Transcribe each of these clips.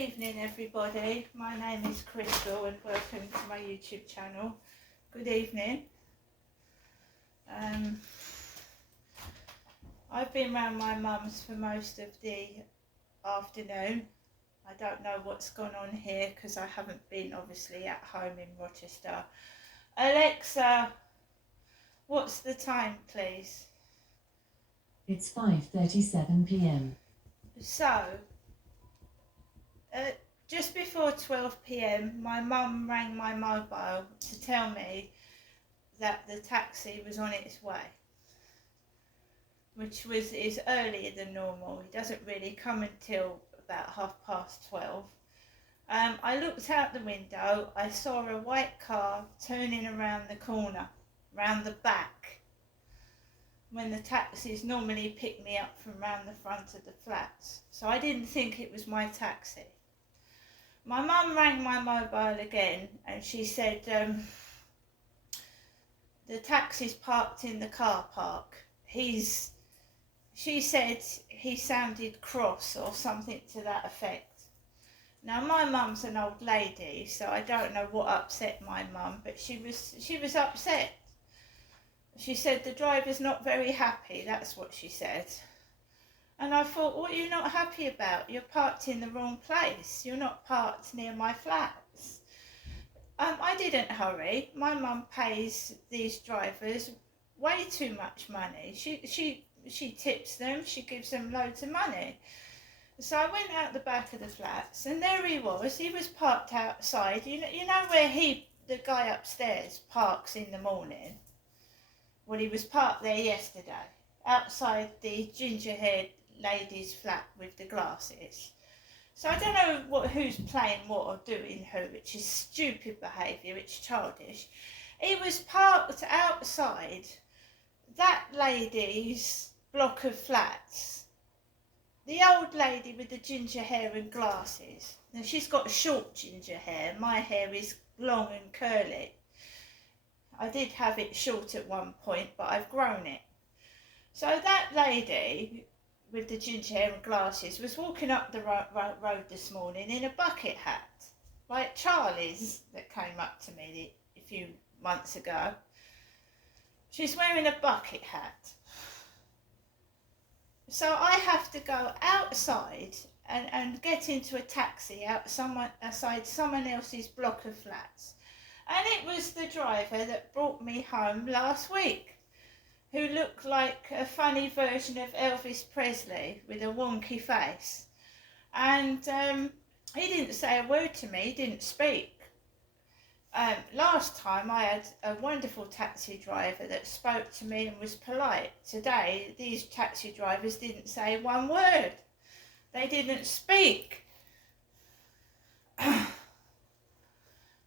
evening, everybody. My name is Crystal and welcome to my YouTube channel. Good evening. I've been round my mum's for most of the afternoon. I don't know what's gone on here because I haven't been obviously at home in Rochester. Alexa, what's the time, please? It's 5:37 p.m. So, just before 12 p.m, my mum rang my mobile to tell me that the taxi was on its way, which is earlier than normal. It doesn't really come until about 12:30. I looked out the window. I saw a white car turning around the corner, round the back, when the taxis normally pick me up from round the front of the flats. So I didn't think it was my taxi. My mum rang my mobile again and she said the taxi's parked in the car park. She said he sounded cross or something to that effect. Now my mum's an old lady, so I don't know what upset my mum, but she was upset. She said the driver's not very happy, that's what she said. And I thought, what are you not happy about? You're parked in the wrong place. You're not parked near my flats. I didn't hurry. My mum pays these drivers way too much money. She tips them, she gives them loads of money. So I went out the back of the flats and there he was. He was parked outside. You know where the guy upstairs parks in the morning? Well, he was parked there yesterday, outside the ginger-haired lady's flat with the glasses. So I don't know who's playing what or doing who, which is stupid behaviour, it's childish. He was parked outside that lady's block of flats. The old lady with the ginger hair and glasses. Now she's got short ginger hair, my hair is long and curly. I did have it short at one point, but I've grown it. So that lady with the ginger hair and glasses was walking up the road this morning in a bucket hat, like Charlie's that came up to me a few months ago. She's wearing a bucket hat. So I have to go outside and get into a taxi outside someone else's block of flats. And it was the driver that brought me home last week, who looked like a funny version of Elvis Presley with a wonky face. And he didn't say a word to me, he didn't speak. Last time I had a wonderful taxi driver that spoke to me and was polite. Today, these taxi drivers didn't say one word. They didn't speak.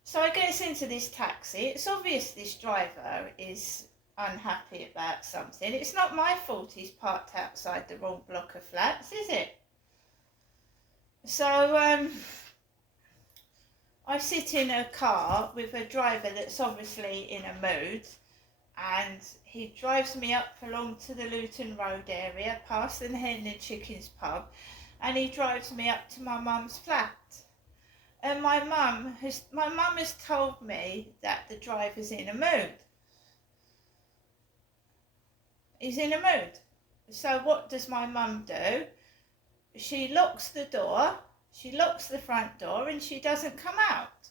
So I get into this taxi. It's obvious this driver is unhappy about something. It's not my fault he's parked outside the wrong block of flats, is it? So I sit in a car with a driver that's obviously in a mood, and he drives me up along to the Luton Road area, past the Hen and Chickens pub, and he drives me up to my mum's flat. And my mum has told me that the driver's in a mood. He's in a mood. So what does my mum do? She locks the door, she locks the front door, and she doesn't come out,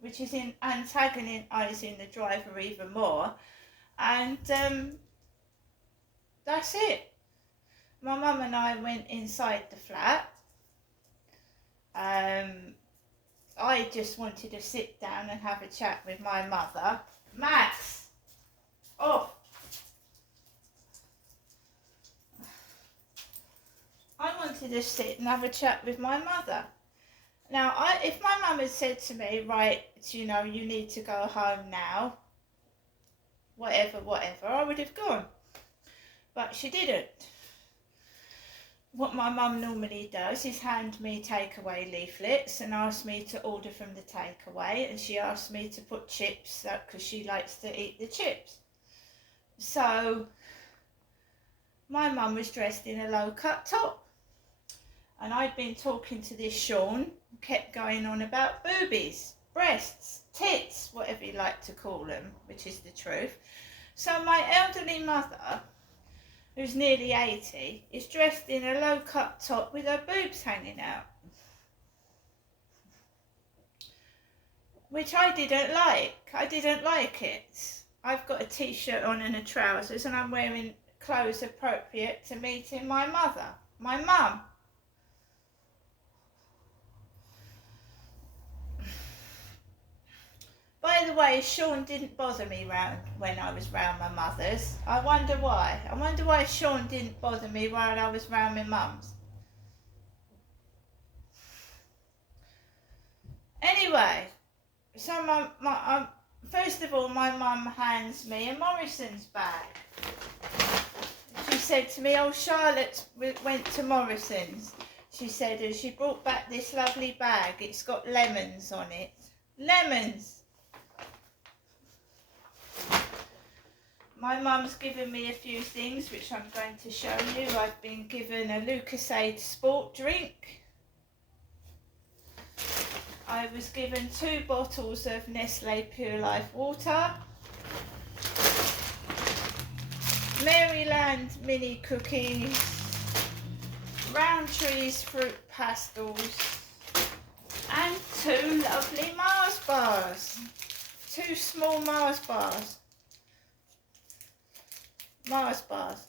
which is antagonising the driver even more. And that's it. My mum and I went inside the flat. I just wanted to sit down and have a chat with my mother. Max! Oh! I wanted to sit and have a chat with my mother. Now, if my mum had said to me, right, you know, you need to go home now, whatever, I would have gone. But she didn't. What my mum normally does is hand me takeaway leaflets and ask me to order from the takeaway, and she asked me to put chips because she likes to eat the chips. So my mum was dressed in a low cut top And I'd been talking to this Sean, kept going on about boobies, breasts, tits, whatever you like to call them, which is the truth. So my elderly mother, who's nearly 80, is dressed in a low-cut top with her boobs hanging out, which I didn't like. I didn't like it. I've got a t-shirt on and a trousers, and I'm wearing clothes appropriate to meeting my mother, my mum. By the way, Sean didn't bother me when I was round my mother's. I wonder why. I wonder why Sean didn't bother me while I was round my mum's. Anyway, so first of all, my mum hands me a Morrison's bag. She said to me, "Oh, Charlotte went to Morrison's." She said, and she brought back this lovely bag. It's got lemons on it. Lemons! My mum's given me a few things which I'm going to show you. I've been given a Lucasade sport drink. I was given 2 bottles of Nestle Pure Life water. Maryland mini cookies. Rowntree's fruit pastels. And 2 lovely Mars bars. 2 small Mars bars. Mars bars.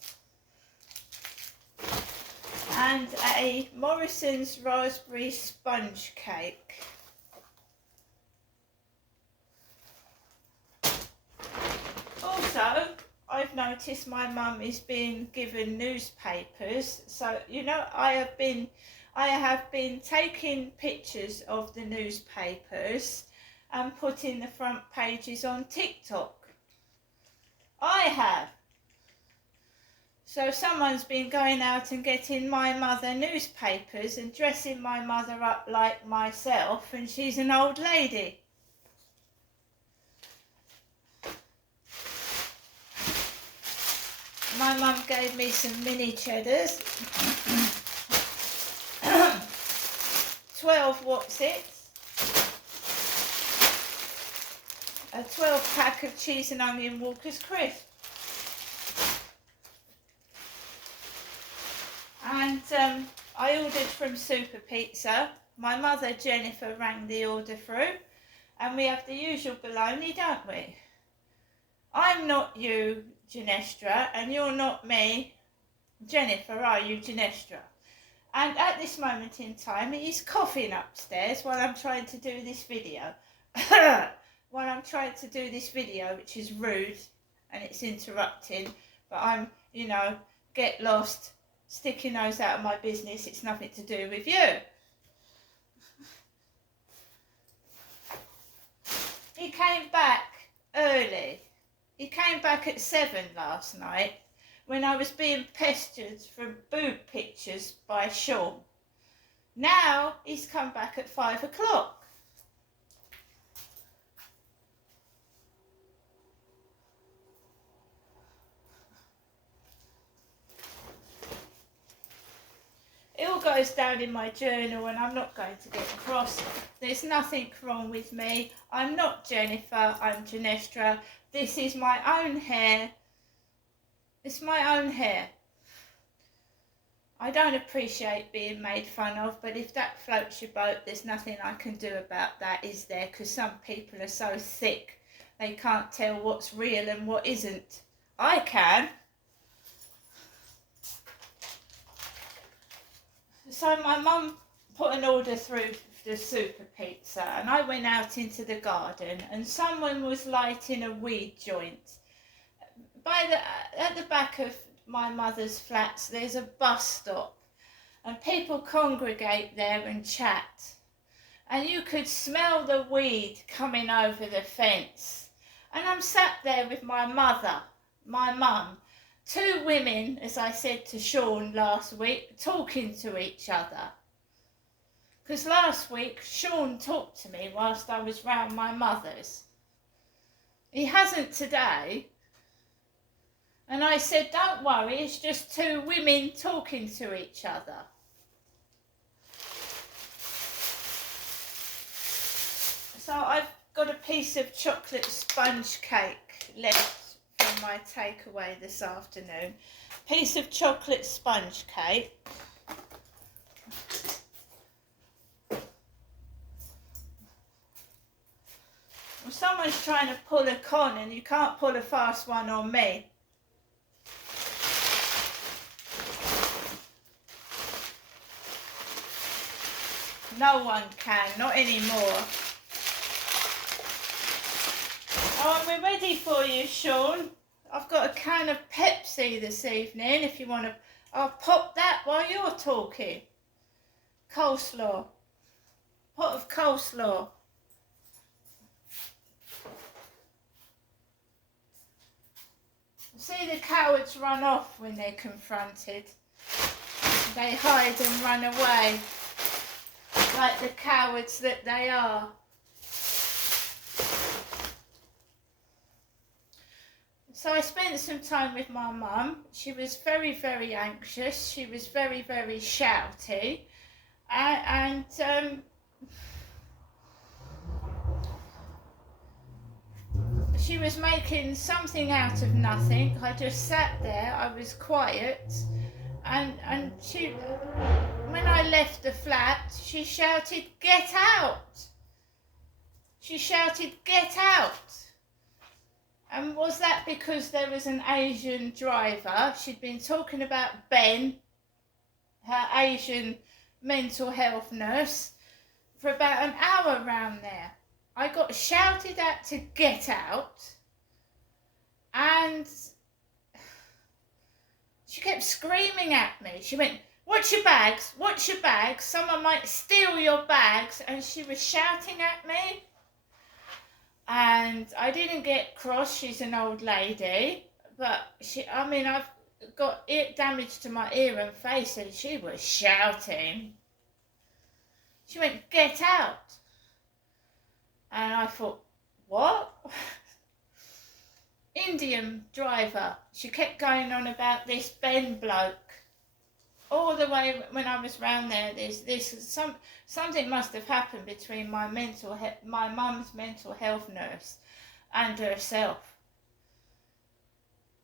And a Morrison's raspberry sponge cake. Also, I've noticed my mum is being given newspapers. So, you know, I have been taking pictures of the newspapers and putting the front pages on TikTok. I have. So someone's been going out and getting my mother newspapers and dressing my mother up like myself, and she's an old lady. My mum gave me some mini cheddars. 12 Wotsits. A 12 pack of cheese and onion Walker's crisp. And I ordered from Super Pizza. My mother Jennifer rang the order through, and we have the usual bologna, don't we? I'm not you, Genestra, and you're not me, Jennifer, are you, Genestra? And at this moment in time, he's coughing upstairs while I'm trying to do this video. Which is rude and it's interrupting, but I'm, you know, get lost. Stick your nose out of my business, it's nothing to do with you. He came back early. He came back at 7 last night when I was being pestered for boob pictures by Sean. Now he's come back at 5 o'clock. It all goes down in my journal, and I'm not going to get cross. There's nothing wrong with me. I'm not Jennifer, I'm Genestra. This is my own hair. It's my own hair. I don't appreciate being made fun of, but if that floats your boat, there's nothing I can do about that, is there? Because some people are so thick, they can't tell what's real and what isn't. I can. So my mum put an order through the Super Pizza, and I went out into the garden, and someone was lighting a weed joint. At the back of my mother's flats, there's a bus stop, and people congregate there and chat. And you could smell the weed coming over the fence. And I'm sat there with my mother, my mum, 2 women, as I said to Sean last week, talking to each other. Because last week, Sean talked to me whilst I was round my mother's. He hasn't today. And I said, don't worry, it's just 2 women talking to each other. So I've got a piece of chocolate sponge cake left from my takeaway this afternoon. Piece of chocolate sponge cake. Well, someone's trying to pull a con and you can't pull a fast one on me. No one can, not anymore. Oh, and we're ready for you, Sean. I've got a can of Pepsi this evening, if you want to. I'll pop that while you're talking. Coleslaw. Pot of coleslaw. See the cowards run off when they're confronted. They hide and run away, like the cowards that they are. So I spent some time with my mum. She was very, very anxious. She was very, very shouty. And she was making something out of nothing. I just sat there. I was quiet. And she, when I left the flat, she shouted, "Get out!" She shouted, "Get out!" And was that because there was an Asian driver? She'd been talking about Ben, her Asian mental health nurse, for about an hour around there. I got shouted at to get out, and she kept screaming at me. She went, "Watch your bags, watch your bags, someone might steal your bags," and she was shouting at me. And I didn't get cross, she's an old lady, but I've got damage to my ear and face, and she was shouting. She went, "Get out." And I thought, what? Indian driver. She kept going on about this Ben bloke. All the way when I was round there, something must have happened between my mum's mental health nurse and herself.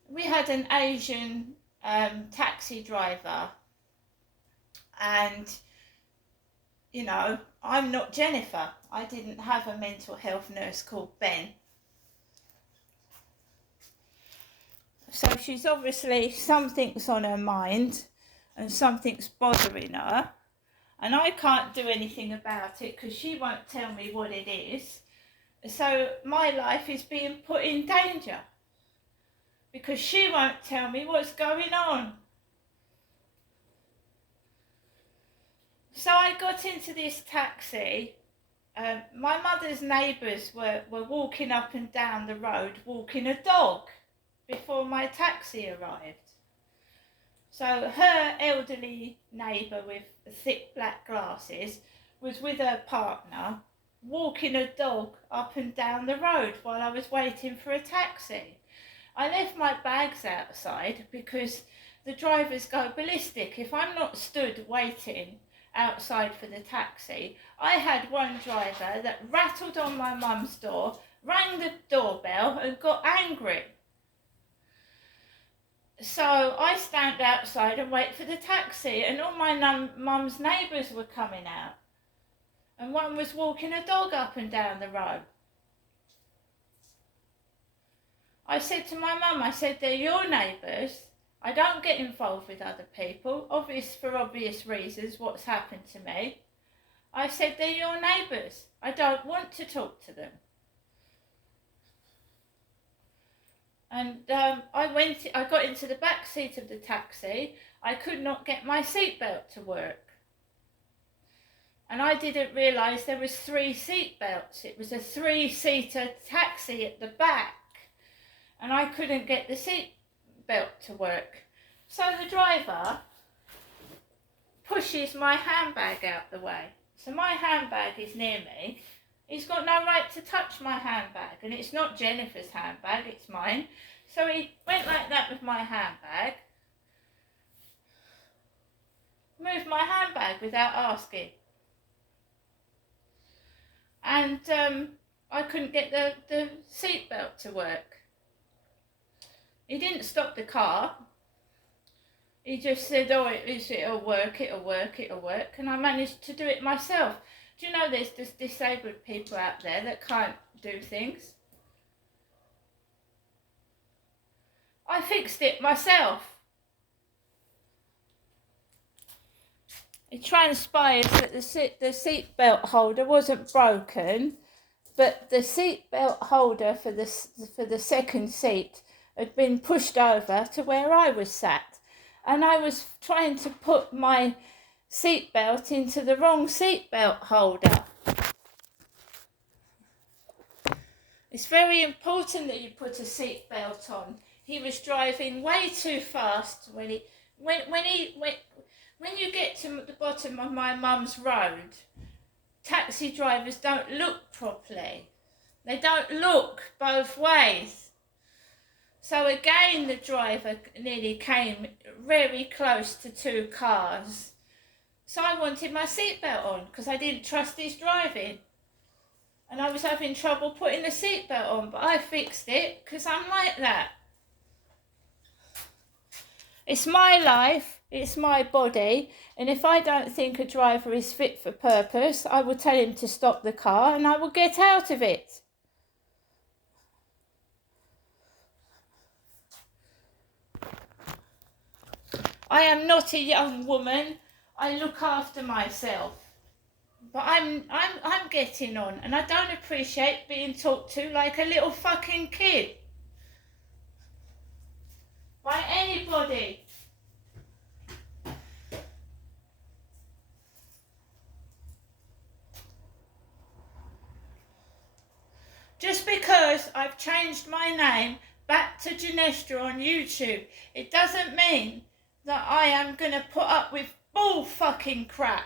We had an Asian taxi driver, and you know, I'm not Jennifer. I didn't have a mental health nurse called Ben. So she's obviously, something's on her mind and something's bothering her, and I can't do anything about it because she won't tell me what it is. So my life is being put in danger because she won't tell me what's going on. So I got into this taxi. My mother's neighbours were walking up and down the road walking a dog before my taxi arrived. So her elderly neighbour with thick black glasses was with her partner walking a dog up and down the road while I was waiting for a taxi. I left my bags outside because the drivers go ballistic. If I'm not stood waiting outside for the taxi, I had one driver that rattled on my mum's door, rang the doorbell and got angry. So I stand outside and wait for the taxi, and all my mum's neighbours were coming out, and one was walking a dog up and down the road. I said to my mum, I said, "They're your neighbours. I don't get involved with other people, for obvious reasons, what's happened to me." I said, "They're your neighbours. I don't want to talk to them." And I got into the back seat of the taxi. I could not get my seatbelt to work. And I didn't realise there was 3 seatbelts. It was a 3-seater taxi at the back. And I couldn't get the seatbelt to work. So the driver pushes my handbag out the way. So my handbag is near me. He's got no right to touch my handbag, and it's not Jennifer's handbag, it's mine. So he went like that with my handbag, moved my handbag without asking. and I couldn't get the seatbelt to work. He didn't stop the car. He just said, oh, it'll work, and I managed to do it myself. Do you know there's just disabled people out there that can't do things? I fixed it myself. It transpires that the seatbelt holder wasn't broken, but the seatbelt holder for the second seat had been pushed over to where I was sat, and I was trying to put my seatbelt into the wrong seatbelt holder. It's very important that you put a seatbelt on. He was driving way too fast when you get to the bottom of my mum's road. Taxi drivers don't look properly. They don't look both ways. So again, the driver nearly came very close to two cars. So I wanted my seatbelt on because I didn't trust his driving. And I was having trouble putting the seatbelt on, but I fixed it because I'm like that. It's my life, it's my body, and if I don't think a driver is fit for purpose, I will tell him to stop the car and I will get out of it. I am not a young woman. I look after myself. But I'm getting on, and I don't appreciate being talked to like a little fucking kid. By anybody. Just because I've changed my name back to Genestra on YouTube, it doesn't mean that I am going to put up with bull fucking crap.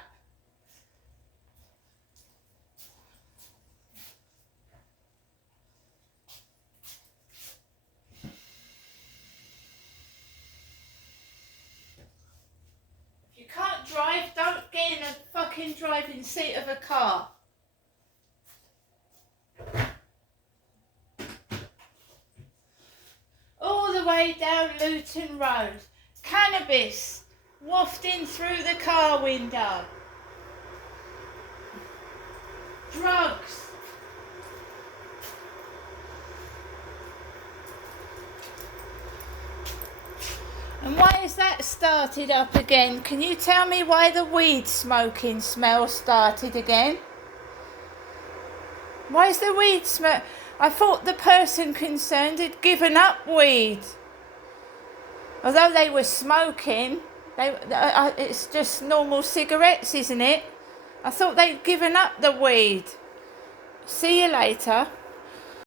If you can't drive, don't get in a fucking driving seat of a car. All the way down Luton Road. Cannabis wafting through the car window. Drugs. And why is that started up again? Can you tell me why the weed smoking smell started again? Why is the weed smell? I thought the person concerned had given up weed. Although they were smoking, it's just normal cigarettes, isn't it? I thought they'd given up the weed. See you later.